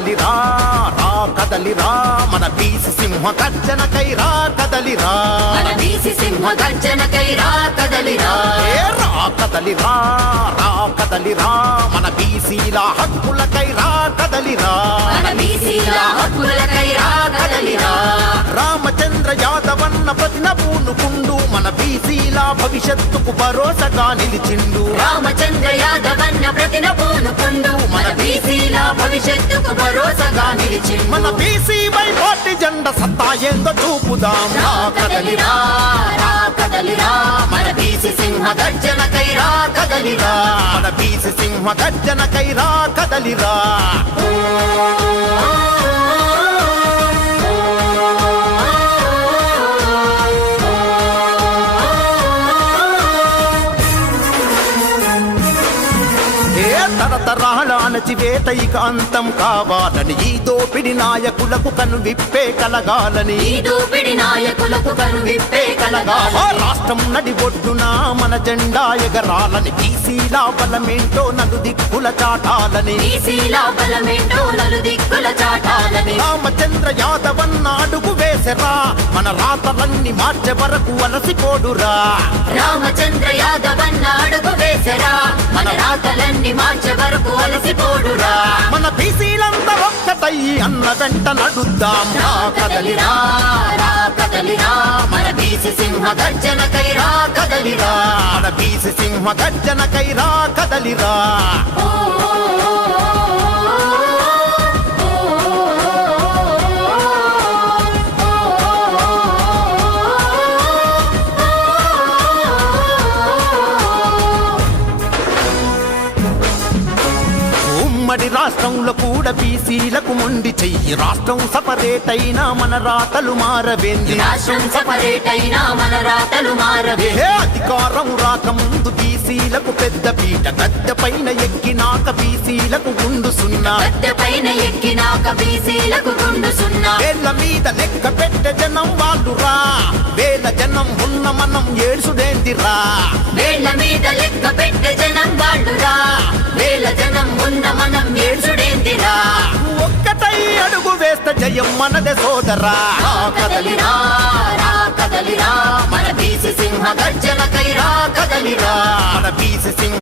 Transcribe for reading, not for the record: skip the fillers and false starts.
కదలిరా రా కదలిరా మన బీసీ సింహ గర్జనకై రా కదలిరా మన బీసీ సింహ గర్జనకై రా కదలిరా రా కదలిరా రా కదలిరా మన బీసీల హక్కులకై రా కదలిరా మన బీసీల హక్కులకై రా కదలిరా రామచంద్ర యాదవన్న ప్రతిన పూనుకుండు మన బీసీల భవిష్యత్తుకు భరోసాగా నిలిచిండు రామచంద్ర యాదవన్న ప్రతిన పూనుకుండు మన బీసీల భవిష్యత్తుకు భరోసాగా నిలిచిండు మన బీసీ వైపోటి జెండ సత్తా ఏందో చూపుదాం రా కదలిరా రా కదలిరా మన బీసీ సింహ గర్జనకై రా కదలిరా మన బీసీ సింహ గర్జనకై రా కదలిరా తరతరాల అణచివేత ఇక అంతం కావాలని ఈ దోపిడి నాయకులకు కను విప్పే కలగాలని ఈ దోపిడి నాయకులకు కను విప్పే కలగాలని రాష్ట్రం నడి ఒడ్డున మన జెండా ఎగరాలని బీసీల బలమేంటో నలు దిక్కుల చాటాలని బీసీల బలమేంటో నలు దిక్కుల చాటాలని రామచంద్ర యాదవన్న అడుగు వేసరా మన రాతలన్నీ మార్చే వరకు అలసిపోడురా రామచంద్ర యాదవన్న అడుగు వేసరా మన రాతలన్నీ మార్చే వరకు అలసిపోడురా మన బీసీలంతా ఒక్కటై అన్న వెంట నడుద్దాం రా కదలిరా రా కదలిరా మన బీసీ సింహ గర్జనకై రా కదలిరా మన బీసీ సింహ గర్జనకై రా కదలిరా ఉమ్మడి రాష్ట్రంలో కూడా బీసీలకు మొండి చెయ్యి రాష్ట్రం సపరేట్ అయినా మన రాతలు మారవేంది రాష్ట్రం సపరేట్ అయినా మన రాతలు మారవే అధికారం రాకముందు బీసీలకు పెద్ద పీట గద్దె పైన ఎక్కినాక బీసీలకు గుండు సున్నా గద్దె పైన ఎక్కినాక బీసీలకు గుండు సున్నా వేళ్ళ మీద లెక్క పెట్టే జనం వాళ్ళురా వేల జనం ఉన్న మనం ఏడుసుడేందిరా వేళ్ళ మీద లెక్క పెట్టే జనం వాళ్ళురా వేల జనం ఉన్న మనం ఏడ్చుడేందిరా ఒక్కటై అడుగు వేస్తే జయం మనదే సోదరా రా కదలిరా రా కదలిరా మన బీసీ సింహ గర్జనకై రా కదలిరా మన బీసీ సింహ